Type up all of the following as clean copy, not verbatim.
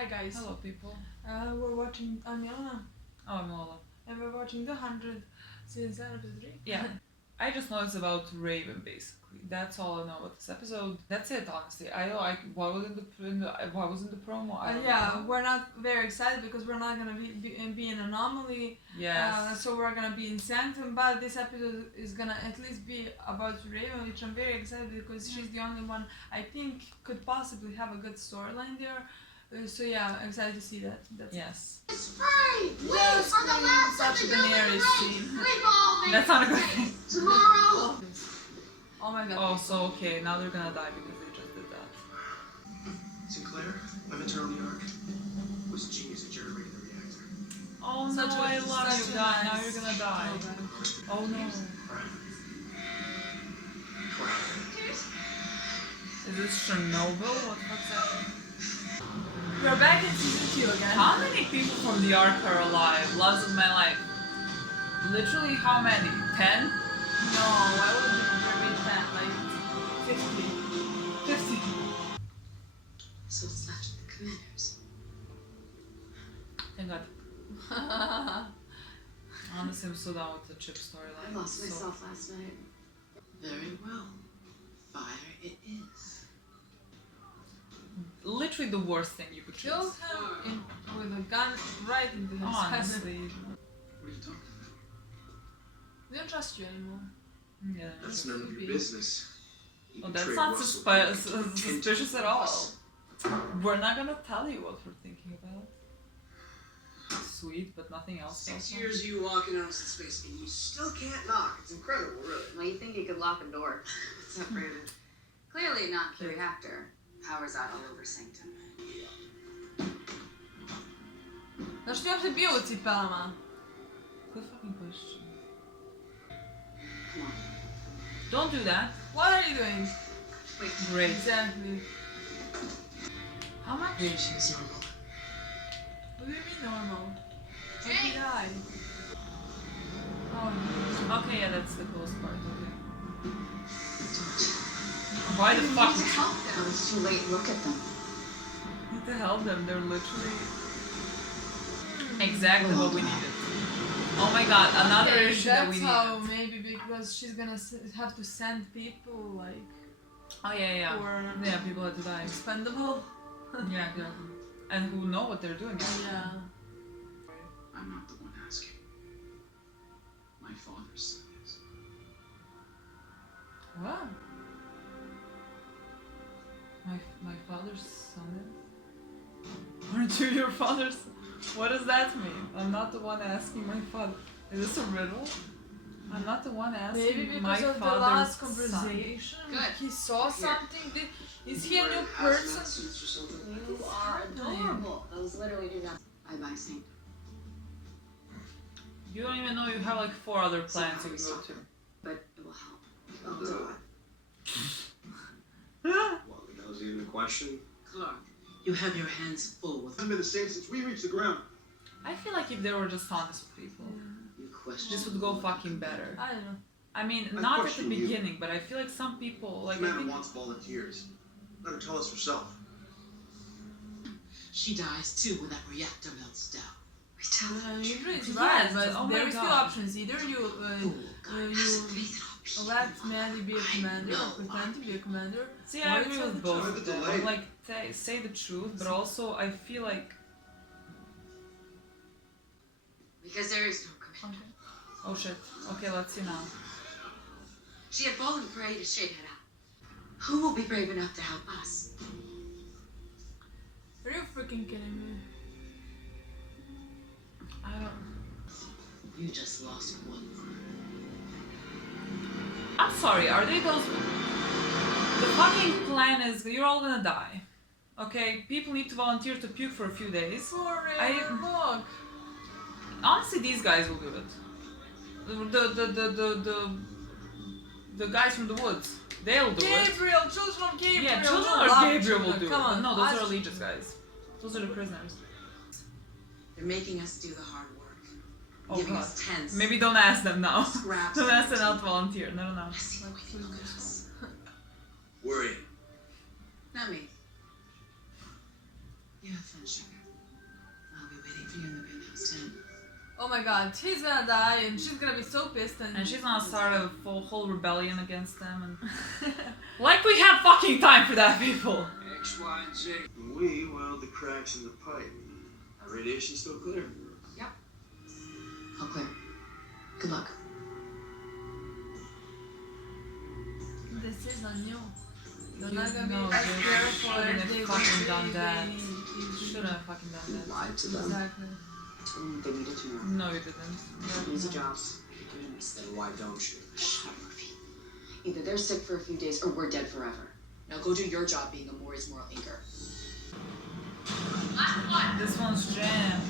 Hi guys. Hello people. We're watching. I'm Milena. Oh, I'm Lola. And we're watching the 100 season episode 3. Yeah. I just know it's about Raven basically. That's all I know about this episode. That's it, honestly. What was in the promo? I don't know. We're not very excited because we're not gonna be an anomaly. Yes. So we're gonna be in Sanctum, but this episode is gonna at least be about Raven, which I'm very excited because she's the only one I think could possibly have a good storyline there. So yeah, I'm excited to see that. Yes. Spring! Yes, on the last such a Daenerys scene. That's not a good thing. Tomorrow! Oh my god. Oh, so okay, now they're gonna die because they just did that. Sinclair, my mentor on the Ark, was a genius at generating the reactor. Oh no, I love you, guy. Now you're gonna die. Oh no. Is this Chernobyl? What the fuck's happening? We're back in season 2 again. How many people from the Ark are alive? Loves of my life. Literally how many? 10? No, I wouldn't be 10, like 50. 50. So it's left to the commanders. Thank God. Honestly, I'm so down with the chip storyline. I lost myself last night. Very well. Fire it is. Literally the worst thing you could choose. Kill him with a gun right into his head. Honestly. What are you talking about? They don't trust you anymore. Yeah. That's none of your business. You Well, that's betrayed not Russell. suspicious at all. We're not gonna tell you what we're thinking about. Sweet, but nothing else. 6 years you walking out into space and you still can't knock. It's incredible, really. Well, you think you could lock a door? What's up, Raven? Clearly not the reactor. Power's out all over Sanctum. Zašto ja se bio u cipelama? Good fucking question. Come on. Don't do that. What are you doing? Wait. Great. Exactly. How much? Yeah, she's normal. What do you mean normal? When did he die? Oh, Okay, yeah, that's the close part. Okay. Don't. Why the fuck? To help them. It's too late. Look at them. Need to help them. They're literally exactly what we needed. Oh my god, another okay, issue that we that's needed. how maybe because she's gonna have to send people like Oh yeah. who are Yeah, people had to die. expendable. Yeah, exactly. And who know what they're doing. Yeah. I'm not the one asking. My father's son is. What? My father's son is? Aren't you your father's son? What does that mean? I'm not the one asking my father. Is this a riddle? I'm not the one asking Maybe because my of the father's last son. conversation, Good. he saw something. Is he a new Hazmat person? suits or something? You are adorable. Those literally do not. Bye-bye, Sanctum. You don't even know you have like 4 other planets you can go to. But it will help. I'll do it. Well, that was even a question. Clark, you have your hands full with I've been the same since we reached the ground. I feel like if they were just honest people, you questions. this would go fucking better. I don't know. I mean, I'm not at the questioning you. beginning, but I feel like some people, like I Commander think, wants volunteers. Let her tell us herself. She dies too when that reactor melts down. Usually it's Yes, right, but oh my there are still God. options. Either you You let Maddie be a commander or pretend to be a commander. see, I Or agree tell with the both truth. of them. Delay. Like, say the truth, but also I feel like, Because there is no commander. oh shit. Okay, let's see now. She had fallen prey to Shadehead out. Who will be brave enough to help us? Are you freaking kidding me? I don't. You just lost one. I'm sorry. Are they those? The fucking plan is you're all gonna die. Okay, people need to volunteer to puke for a few days. Sorry, I- look. Honestly, these guys will do it. The guys from the woods, they'll do it. Gabriel, children of Gabriel. Yeah, children I or love Gabriel will children. do Come it. on, No, those ask- are Legion's guys. Those are the prisoners. They're making us do the hard work. Oh Giving god. us tents. Maybe don't ask them now. Scraps. Don't ask them not to volunteer. No. I see the way they look at us. Worrying. Not me. Yeah, finish it. I'll be waiting for you in the penthouse tent. Oh my god, he's gonna die and she's gonna be so pissed And she's gonna start a whole rebellion against them and... Like we have fucking time for that, people! X, Y, and Z. We weld the cracks in the pipe. Our radiation's still clear. All clear. Good luck. This is on you. They're You not gonna be know, as they careful shouldn't as have they fucking would done be if that. they needed Shouldn't have fucking done that. Lied to them. Exactly. Told them they needed to know. No, you didn't. Easy jobs. Goodness, then why don't you? Shut up, Murphy. Either they're sick for a few days or we're dead forever. Now go do your job being Amori's moral anchor. This one's jammed.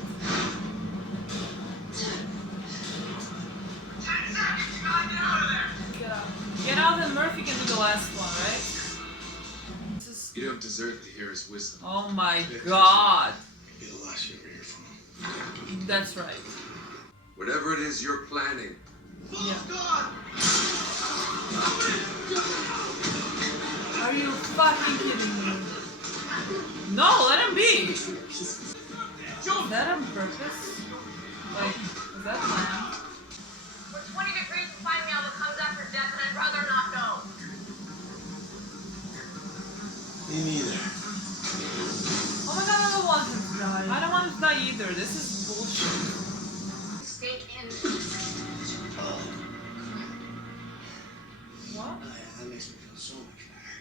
Get out. Get out and Murphy can do the last one, right? This is... You don't deserve to hear his wisdom. Oh my god! Maybe the last you ever hear from him. That's right. Whatever it is you're planning, Yeah. Are you fucking kidding me? No, let him be! Is that on purpose? Like, is that planned? We're 20 degrees to find me out what comes after death, and I'd rather not know. Me neither. Oh my god, I don't want him to die. I don't want him to die either. This is bullshit. Stay in. What? That makes me feel so much better.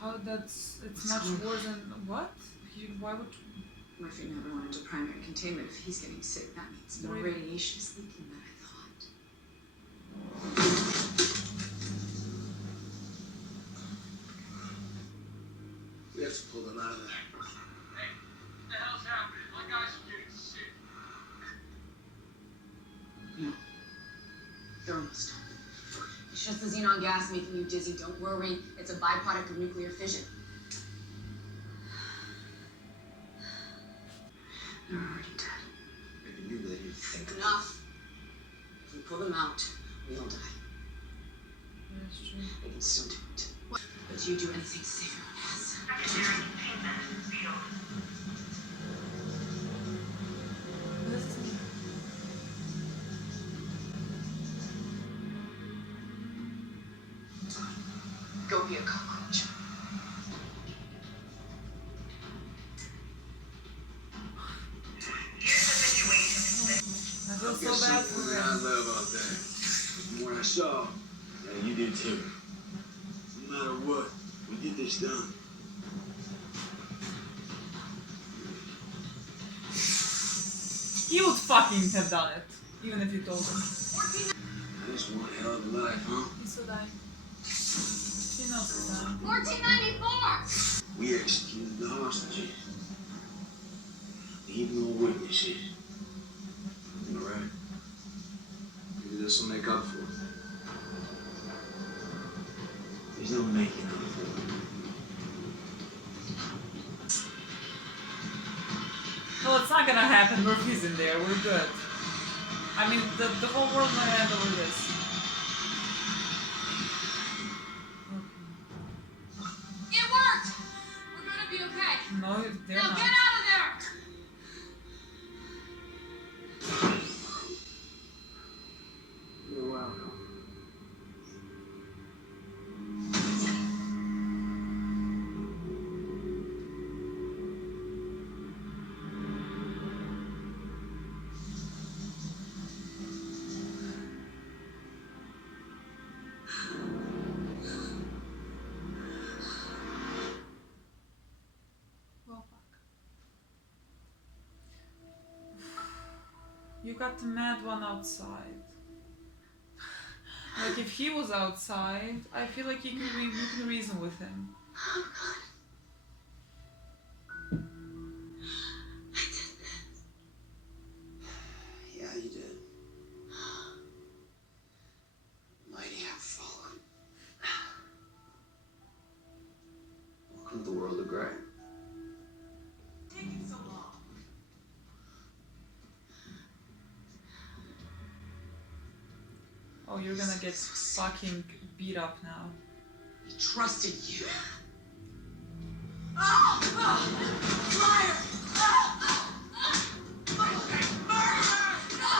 How that's... It's much worse than... What? Why would... Murphy never went into primary containment. If he's getting sick, that means more radiation is leaking than I thought. We have to pull them out of there. Hey, what the hell's happening? My guys are getting sick. They're almost done. It's just the xenon gas making you dizzy. Don't worry. It's a byproduct of nuclear fission. They're already dead. Maybe you let you think. Enough. If we pull them out, we all die. That's true. They can still do it. But you do anything to save your own ass. This is me. Go be a cockroach. I feel so bad for I him. love about that. From what I saw, yeah, you did too. No matter what, we get this done. He would fucking have done it. Even if you told him. That's one hell of a life, huh? He's so dying. She knows the time. 1494! We executed the hostages. Leave no witnesses. All right. Maybe this will make up for it. There's no making up for it. No, it's not gonna happen. Murphy's in there. We're good. I mean, the whole world might end over this. It worked! We're gonna be okay. No, they're Now not. get out of there! You're welcome. Well, fuck. You got the mad one outside. Like, if he was outside, I feel like you can reason with him. Yeah, you did. Mighty have fallen. Welcome to the world of Grey. Taking so long. Oh, you're gonna get fucking beat up now. We trusted you. Oh! Liar!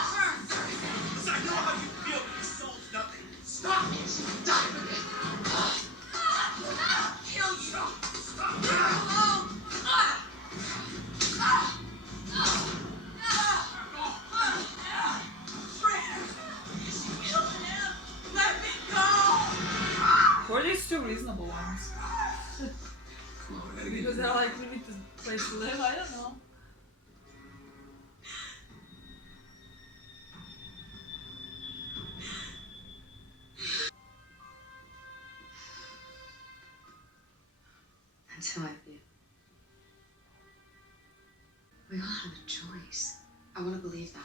Listen, I know how you feel, but this solves nothing. Stop it! Die with it! Kill you! Stop! Leave her alone! Kill him! Let me go! Who are these two reasonable ones? Come on, I gotta get Because you. they're like, we need a place to live. I don't know. That's how I feel. We all have a choice. I want to believe that.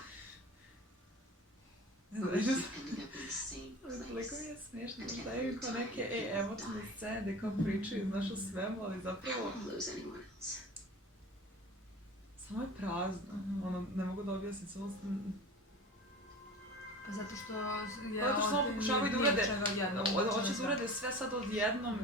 But we I just... keep ending up in the same Toliko place. mi je smiješno da daju ko neke emotivne scene kao pričaju, znaš, o svemu, ali I zapravo don't want to lose anyone else. samo je prazno. Ono, ne mogu da objasnim, samo... Pa zato što je Zato što samo ovdje pokušavaju da nije urade, ničega odjednom, hoće da sve. urade sve sad odjednom.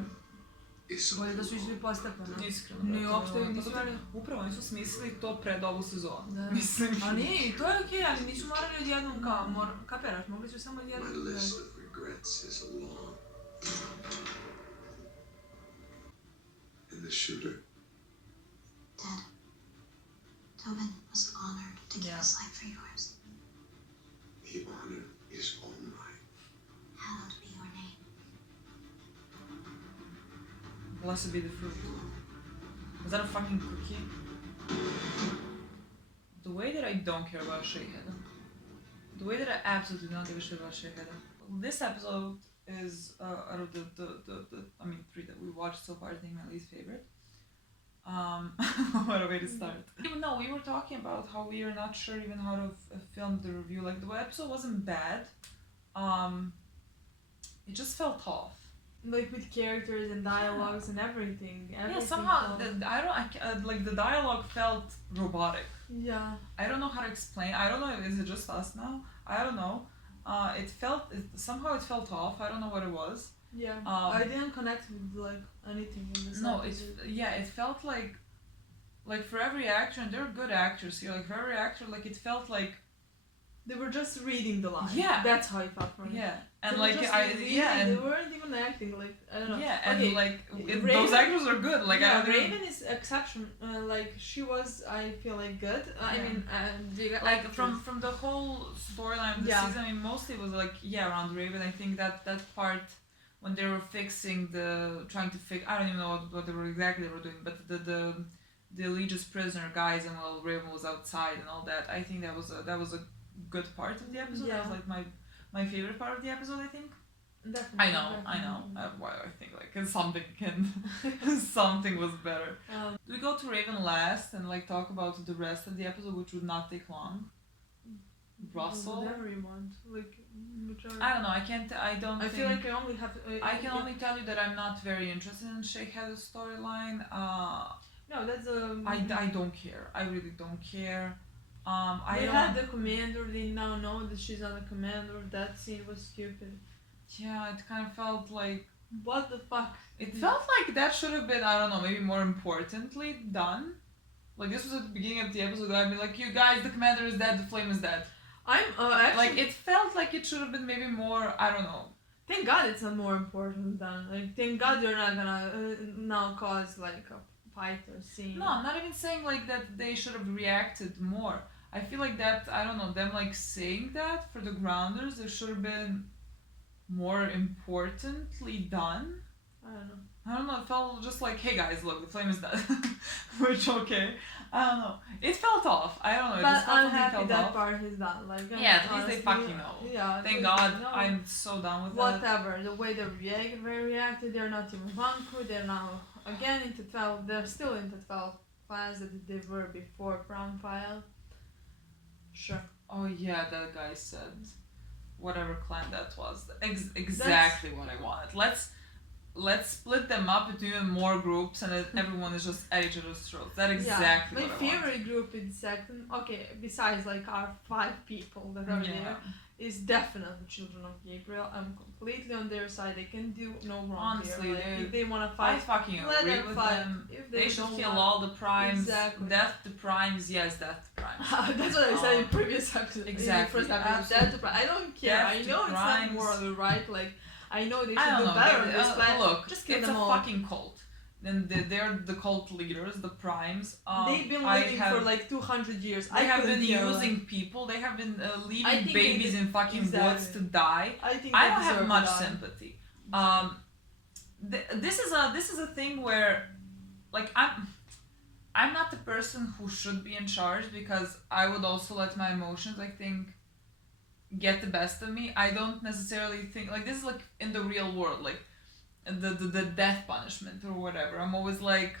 Is Bolje da su something išli postepeno. Iskreno. Ni brate, uopšte ono, nisu pa zato- morali- Upravo, oni su smislili to pred ovu sezonu. Da. Mislim. A nije, i to je okej, ali nisu morali odjednom kao, kapiraš, mogli su samo odjednom. my list of regrets is long. And the shooter, Dad, Tobin was honored to give Yeah. his life for yours. the honor is all mine. Hallowed be your name. Blessed be the fruit. Was that a fucking cookie? The way that I don't care about Shakehead. The way that I absolutely don't give a shit about Shakehead. This episode is, out of the I mean, 3 that we watched so far, I think my least favorite. What a way to start. Even though we were talking about how we are not sure even how to film the review. Like, the episode wasn't bad. It just felt off. Like with characters and dialogues and everything. Yeah, somehow like the dialogue felt robotic. Yeah. I don't know how to explain. I don't know. Is it just us now? I don't know. Somehow it felt off. I don't know what it was. Yeah. I didn't connect with like anything in this No, episode. it felt like for every actor, and they're good actors here. Like for every actor, like it felt like They were just reading the lines. Yeah. That's how it felt for me. yeah, and They were like just reading, yeah, they and weren't even acting. Like I don't know. yeah, and Okay, like Raven- those actors are good. Like yeah, I don't- Raven is exception. Like she was, I feel like good. I Yeah. mean, like from the whole storyline of the Yeah. season, I mean, mostly it was like around Raven. I think that part when they were trying to fix, I don't even know what they were exactly doing, but the religious prisoner guys and while Raven was outside and all that. I think that was a good part of the episode. That was Yeah. like my favorite part of the episode. I think. Definitely. I know. Why I think like something was better. We go to Raven last and like talk about the rest of the episode, which would not take long. Russell. Whatever you want. Like, whichever. I don't know. I can't. I don't. I think, feel like I only have. I can only tell you that I'm not very interested in Shakehead's storyline. No, that's I don't care. I really don't care. They had the commander. They now know that she's not a commander. That scene was stupid. Yeah, it kind of felt like. What the fuck? It felt like that should have been, I don't know, maybe more importantly done. Like this was at the beginning of the episode. I'd be like, you guys, the commander is dead. The flame is dead. I'm actually. Like it felt like it should have been maybe more. I don't know. Thank God it's not more important than. Like, thank God you're not gonna now cause like a fight or scene. No, I'm not even saying like that they should have reacted more. I feel like that, I don't know, them like saying that for the grounders, there should have been more importantly done. I don't know. I don't know, it felt just like, hey guys, look, the flame is dead. Which, okay, I don't know. It felt off. I don't know, it But just felt I'm something happy felt that off. part is done. Like, Yeah, at least they honestly, fucking know. Yeah. Thank they God, know. I'm so done with that. Whatever, the way they reacted, they're not even hungry, they're now again into 12, they're still into 12 files that they were before Brown file. Sure. Oh yeah, that guy said, whatever clan that was, exactly what I wanted. let's split them up into even more groups and that everyone is just at each other's throats. That's exactly My what I want. favorite group in second, okay, besides like our 5 people that are there, is definitely Children of Gabriel. I'm completely on their side. They can do no wrong. Honestly, here. Like, if they want to I fight, fucking let agree them with fight. them. If They should don't kill want- all the primes. Exactly. Death to primes, yes, death to primes. That's what I said in previous episode. Exactly. In the first episode. Death to primes. I don't care. Death I to know it's not primes. morally right. Like I know they I should don't do know. better on this planet. Look, just kill it's them a all. fucking cult. Then they're the cult leaders, the primes. They've been living for like 200 years. They have been couldn't care using less. people. They have been I leaving think babies they in fucking exactly. woods to die. I think I they don't have deserve much to die. sympathy. This is a thing where, like, I'm not the person who should be in charge because I would also let my emotions, I think, get the best of me. I don't necessarily think like this is like in the real world, like the death punishment or whatever. I'm always like,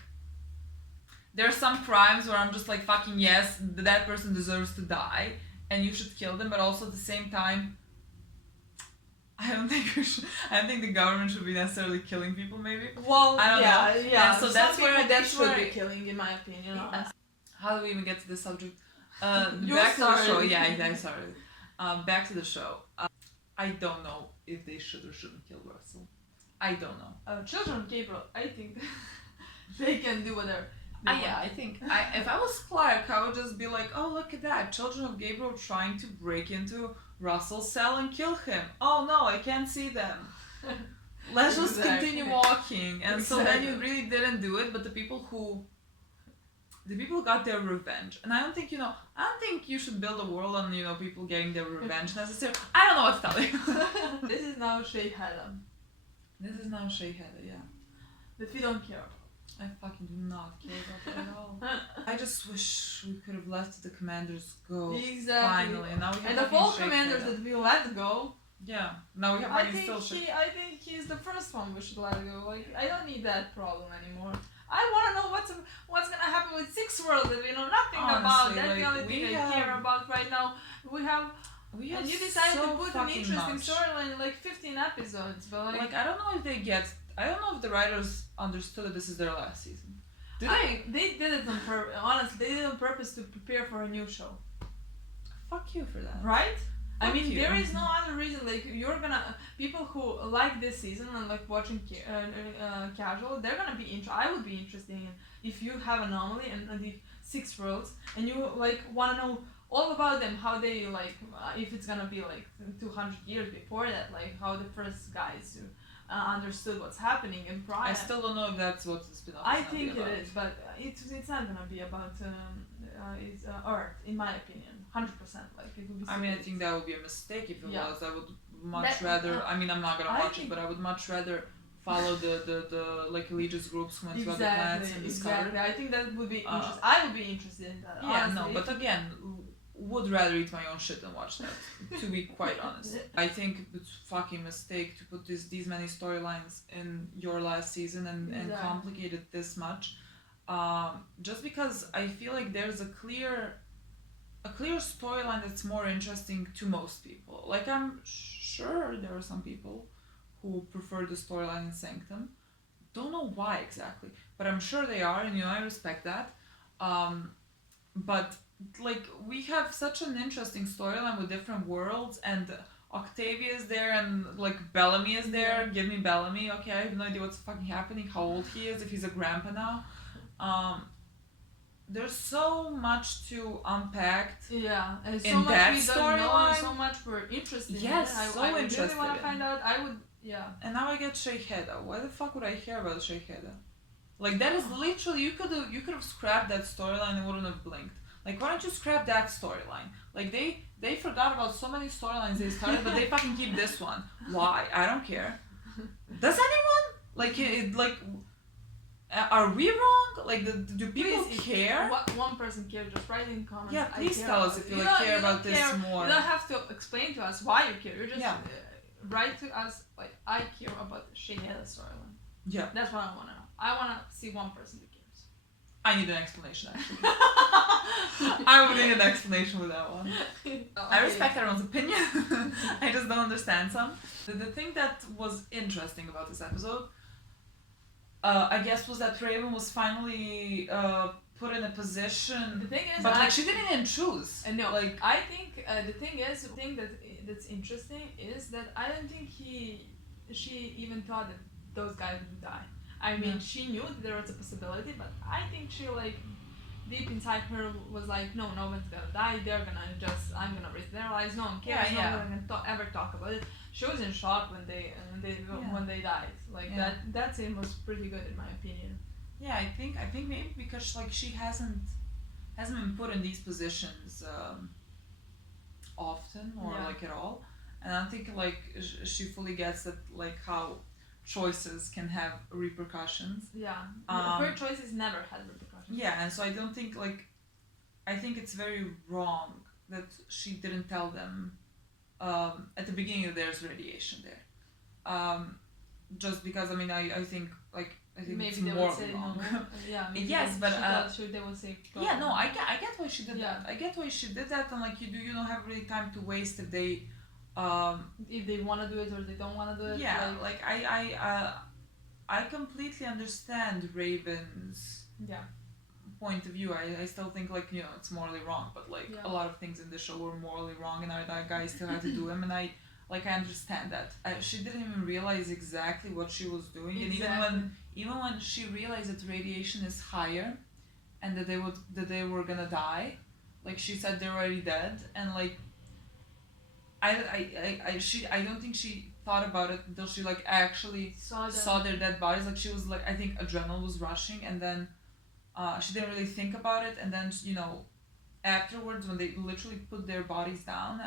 there are some crimes where I'm just like, fucking yes, that person deserves to die and you should kill them, but also at the same time, I don't think the government should be necessarily killing people. Maybe. Well, I don't know. yeah. And so Some that's where people that's should where be killing, in my opinion. honestly. How do we even get to this subject? You Back to the started. show. Yeah, I started. Back to the show. I don't know if they should or shouldn't kill Russell. I don't know. Children of Gabriel, I think they can do whatever. Yeah, I think if I was Clark, I would just be like, oh, look at that. Children of Gabriel trying to break into Russell's cell and kill him. Oh no, I can't see them. Let's just Exactly. continue walking. And so then you Exactly. really didn't do it, but the people who got their revenge. And I don't think you should build a world on, people getting their revenge necessarily. I don't know what to tell you. This is now Shayhada This is now Shayhada, yeah. that we don't care about. I fucking do not care about it at all. I just wish we could have let the commanders go. Exactly. Finally, and now we have And the fucking all Shayhada. commanders that we let go, Yeah, now we have I fucking think still I think he's the first one we should let go. Like I don't need that problem anymore. I want to know what's gonna happen with Sixth World that we know nothing about. Honestly, That's like, the only thing I care about right now. We have and you decided so to put an fucking interesting much. storyline in like 15 episodes, but like I don't know if the writers understood that this is their last season. Did they? They did it on purpose. Honestly, they did it on purpose to prepare for a new show. Fuck you for that. Right? I Fuck mean, you. there is no other reason. Like, you're gonna people who like this season and like watching casual, they're gonna be I would be interested in if you have Anomaly and the Six Worlds, and you like want to know all about them, how they like, if it's gonna be like 200 years before that, like how the first guys understood what's happening in prior. I still don't know if that's what the spin-off is I gonna be think about. it is, but it's not gonna be about it's Earth, in my opinion, 100%. Like it would be. I mean, I think that would be a mistake if it Yeah. was. I would much rather. I mean, I'm not gonna watch it, but I would much rather follow the like religious groups who went to other planets and discover. Exactly. I think that would be interesting. I would be interested in that. Yeah, honestly. no, but again, would rather eat my own shit than watch that. To be quite honest, I think it's a fucking mistake to put these many storylines in your last season and Exactly. complicate it this much. Just because I feel like there's a clear storyline that's more interesting to most people. Like, I'm sure there are some people who prefer the storyline in Sanctum. Don't know why exactly, but I'm sure they are, and I respect that. But like, we have such an interesting storyline with different worlds, and Octavia is there, and like Bellamy is there. Give me Bellamy. Okay, I have no idea what's fucking happening, how old he is, if he's a grandpa now. There's so much to unpack. Yeah, and so in much that we don't know, and storyline. so much we're interested Yes, in. so I really interested want in. to find out. I would, yeah. And now I get Shayheda. Why the fuck would I care about Shayheda? Like, that is literally, you could have scrapped that storyline and wouldn't have blinked. Like, why don't you scrap that storyline? Like, they forgot about so many storylines they started, but they fucking keep this one. Why? I don't care. Does anyone? Like, are we wrong? Like, do people Please, if care? One person cares, just write in comments. Yeah, I please care tell us about if it. you don't- care don't about this care. more. You don't have to explain to us why you care. You just Yeah. write to us like, I care about the Shayheda storyline. Yeah. That's what I want to know. I want to see one person who cares. I need an explanation, actually. I would need an explanation with that one. I respect everyone's opinion. I just don't understand some. The thing that was interesting about this episode I guess was that Raven was finally put in a position. The thing is, but like she didn't even choose. No, like I think the thing that's interesting is that I don't think she even thought that those guys would die. I mean, she knew that there was a possibility, but I think she like deep inside her was like, no one's gonna die. I'm gonna risk their lives. No one cares. No one gonna ever talk about it. She was in shock when they died. Like that scene was pretty good in my opinion. Yeah, I think maybe because like she hasn't been put in these positions often or like at all, and I think like she fully gets that like how choices can have repercussions. Yeah, her choices never had repercussions. Yeah, and so I don't think like I think it's very wrong that she didn't tell them at the beginning that there's radiation there. Just because I mean I think maybe it's they more would say wrong. no. Yeah, yes, but they would say. Yeah, no, I get why she did that. I get why she did that, and like you don't have really time to waste if they want to do it or they don't want to do it. Yeah, like I completely understand Raven's point of view. I still think like it's morally wrong, but like a lot of things in the show were morally wrong, and that guy still had to do them, and I understand that. She didn't even realize exactly what she was doing, and even when she realized that radiation is higher, and that they were gonna die, like she said they're already dead, and like I don't think she thought about it until she like actually saw their dead bodies. Like she was like I think adrenaline was rushing, and then she didn't really think about it, and then afterwards when they literally put their bodies down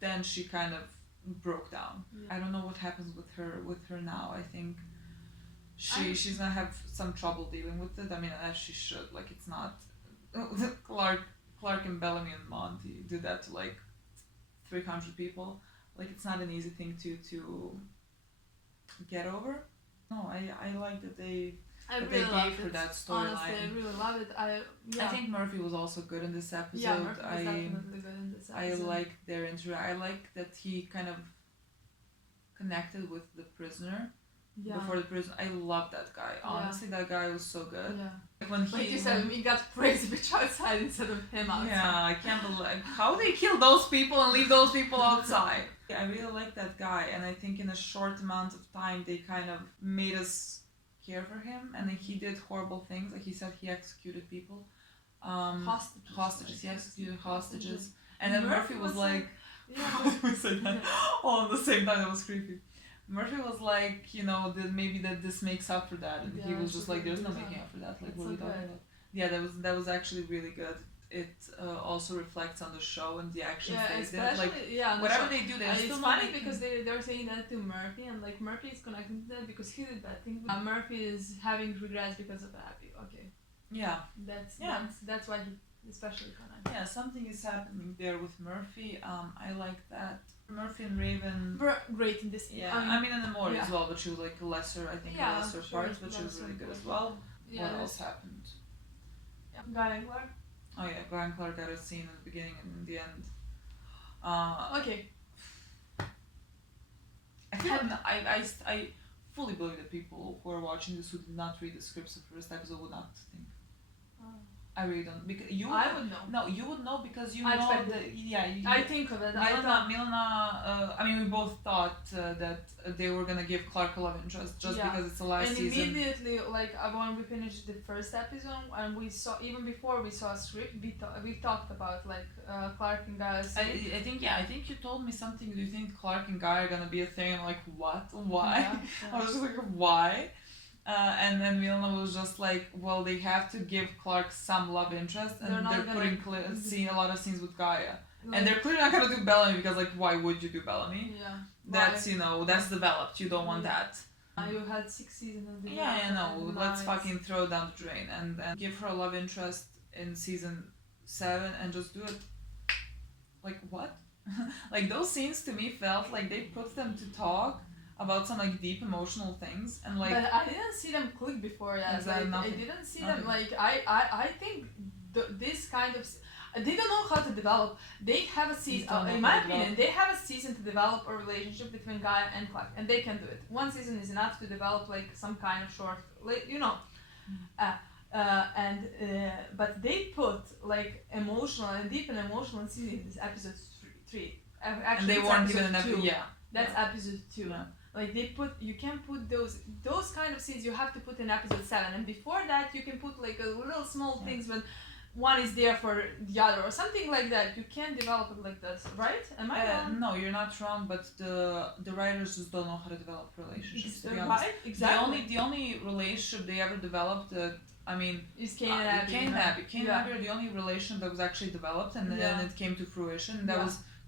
then she kind of broke down. I don't know what happens with her now. I think she's gonna have some trouble dealing with it. I mean, as she should. Like it's not Clark and Bellamy and Monty do that to like 300 people. Like it's not an easy thing to get over. No, I like that they gave her that storyline. Honestly, I really love it. I think Murphy was also good in this episode. Yeah, Murphy was definitely good in this episode. I like their I like that he kind of connected with the prisoner before the prison. I love that guy. Honestly, that guy was so good. Yeah. Like when you said, he got crazy bitch outside instead of him outside. Yeah, I can't believe how they kill those people and leave those people outside. I really like that guy, and I think in a short amount of time they kind of made us care for him, and he did horrible things. Like he said, he executed people. Hostages. He executed hostages. And then Murphy was like, how do we say that? All at the same time, that was creepy. Murphy was like, that maybe that this makes up for that, and he was just like, there's no making up for that. Like, what are we talking about? Yeah, that was actually really good. It also reflects on the show and the actions they did. Like whatever they do, they're still it's funny because they're saying that to Murphy, and like Murphy is connecting to that because he did that thing. Murphy is having regrets because of Abby. Okay. Yeah. That's why he especially connected. Yeah, something is happening there with Murphy. I like that. Murphy and Raven great in this. Yeah, I mean in the Mori as well, but she was like lesser. I think lesser parts, but she was really good as well. Yeah, what else happened? Yeah. Guy and Clark. Oh yeah, Guy and Clark got a scene in the beginning and in the end. Okay. I fully believe that people who are watching this who did not read the scripts of the first episode would not think. I really don't, because I would know. No, you would know because you I know that. I think of it. Milena. I mean, we both thought that they were gonna give Clark a love interest just because it's the last season. And immediately, like when we finished the first episode, and we saw even before we saw a script, we talked about like Clark and Guy. I think you told me something. Do you think Clark and Guy are gonna be a thing? I'm like, what? Why? Yeah. I was just like, why? And then Milena was just like, well, they have to give Clark some love interest, and they're putting a lot of scenes with Gaia. Like, and they're clearly not gonna do Bellamy because, like, why would you do Bellamy? Yeah. That's that's developed. You don't want that. You had 6 seasons of the let's fucking throw it down the drain and give her a love interest in season 7 and just do it. Like what? Like those scenes to me felt like they put them to talk about some like deep emotional things, and like. But I didn't see them click before that. I didn't see them like I think this kind of. They don't know how to develop. They have a season. don't know In how my to opinion, they have a season to develop a relationship between Gaia and Clark, and they can do it. One season is enough to develop like some kind of short, like you know. But they put like emotional and deep and emotional scenes in this episode 3. Actually, And they it's weren't episode even an 2. episode. Yeah. That's episode 2. Yeah. Like you can put those kind of scenes you have to put in episode 7, and before that you can put like a little small things when one is there for the other or something like that. You can develop it like this, right? Am I wrong? No, you're not wrong, but the writers just don't know how to develop relationships. To be honest. Right? Exactly. The only relationship they ever developed, I mean, Is Cain and Abby. Cain and Abby. Cain and Abby are the only relationship that was actually developed, and then it came to fruition.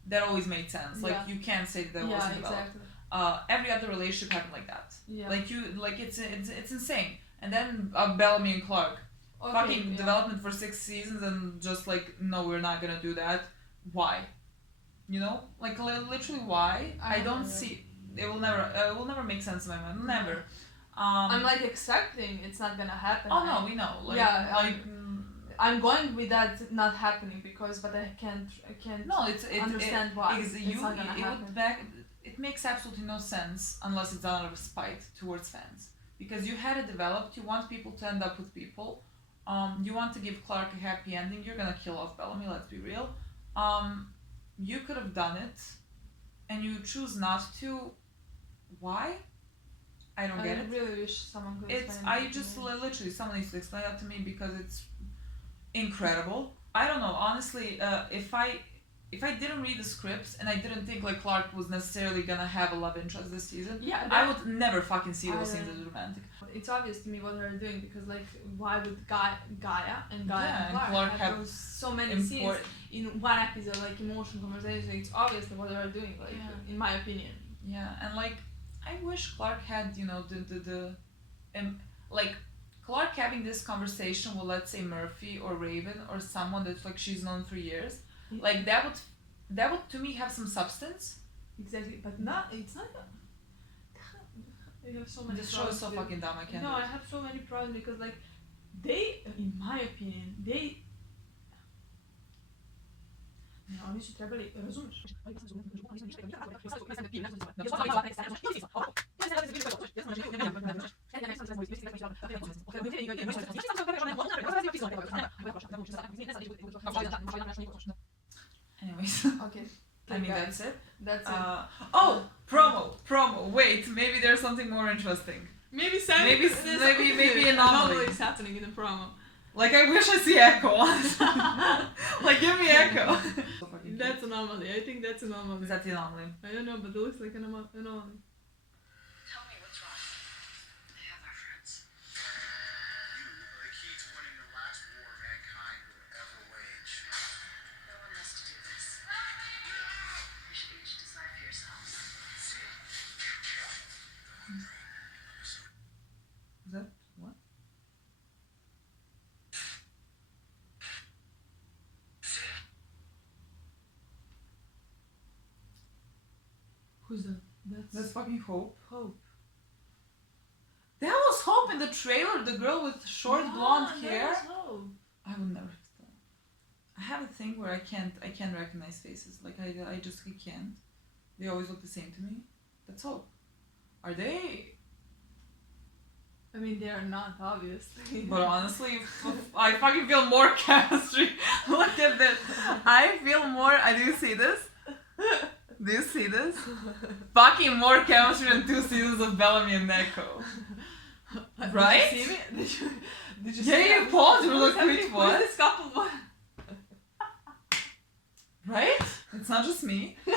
That always made sense. Like you can't say that wasn't developed. Exactly. Every other relationship happened like that. Yeah. Like it's insane. And then Bellamy and Clark. Fucking development for 6 seasons and just like, no, we're not gonna do that. Why? You know, like literally why? I don't see. It will never make sense in my mind. Never. I'm like accepting it's not gonna happen. Oh no, we know. Like, I'm going with that not happening but I can't. No, it's understand why. It's not gonna happen. It makes absolutely no sense unless it's out of spite towards fans. Because you had it developed. You want people to end up with people. You want to give Clark a happy ending. You're gonna kill off Bellamy. Let's be real. You could have done it, and you choose not to. Why? I don't get it. I really wish someone could explain I just literally someone needs to explain that to me because it's incredible. I don't know, honestly. If I didn't read the scripts and I didn't think like Clark was necessarily gonna have a love interest this season, I would never fucking see those scenes as romantic. It's obvious to me what they're doing because like why would Gaia and Clark have so many scenes in one episode, like emotional conversation. It's obvious what they're doing, like in my opinion. Yeah, and like I wish Clark had, you know, like Clark having this conversation with, let's say, Murphy or Raven or someone that's like she's known for years, like that would to me have some substance. Exactly, but it's not. I have so many. This show is so fucking dumb. I can't. No, I have so many problems because like in my opinion, oni su trebali, razumiješ? Anyways. Okay. I mean, that's it. That's it. Promo. Wait, maybe there's something more interesting. Maybe an anomaly is happening in the promo. Like, I wish I see Echo. Like, give me Echo. That's anomaly. I think that's anomaly. Is that the anomaly? I don't know, but it looks like an anomaly. Tell me what's wrong. They have our friends. You are the key to winning the last war mankind will ever wage. No one has to do this. You should each decide for yourselves. Is that what? Who's that? That's fucking Hope. Hope. That was Hope in the trailer, the girl with short blonde hair. That was Hope. I would never have done. I have a thing where I can't recognize faces. Like I can't. They always look the same to me. That's Hope. Are they? I mean, they are not, obviously. But honestly, I fucking feel more chemistry. Look at this. I feel more. Do you see this? Do you see this? Fucking more chemistry than 2 seasons of Bellamy and Echo. Right? Did you see me? Did you Yeah, see you paused. You were like, wait, what? This couple? Right? It's not just me. Oh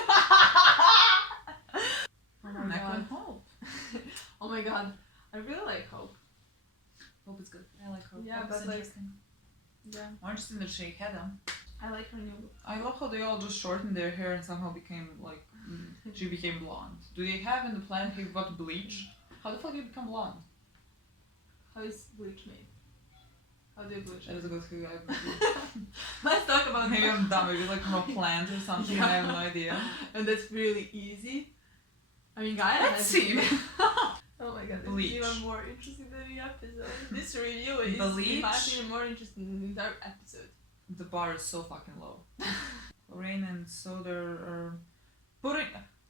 my Echo god. and Hope. Oh my god. I really like Hope. Hope is good. I like Hope. Yeah, Hope but is like, interesting. yeah. More interesting than Shake Hedda. I like her new look. I love how they all just shortened their hair and somehow became like she became blonde. Do they have in the plan he got bleach? How the fuck did you become blonde? How is bleach made? How do you bleach? That is a good clue. Let's talk about Maybe I'm dumb. Maybe like from a plant or something. I have no idea. And that's really easy. I mean, guys. Let's see. Oh my god, Bleach. this is even more interesting than the episode. This review is Bleach? in my opinion more interesting than the entire episode. The bar is so fucking low. Lorraine and soda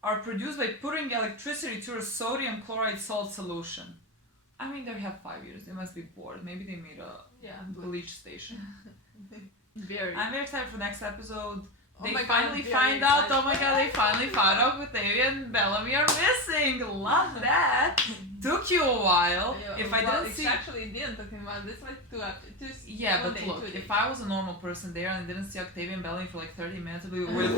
are produced by putting electricity through a sodium chloride salt solution. I mean, they have 5 years. They must be bored. Maybe they made a bleach station. I'm very excited for the next episode. They finally find out. Oh my god! They finally found out Octavia and Bellamy are missing. Love that. Took you a while. If I didn't see, actually it didn't took him this like two. Yeah, but look, if I was a normal person there and I didn't see Octavia and Bellamy for like 30 minutes, I'd be with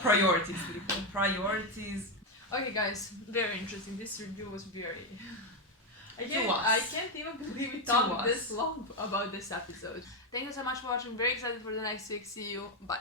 priorities, people. Priorities. Okay, guys, very interesting. This review was very. I can't even believe we talked this long about this episode. Thank you so much for watching. Very excited for the next week. See you. Bye.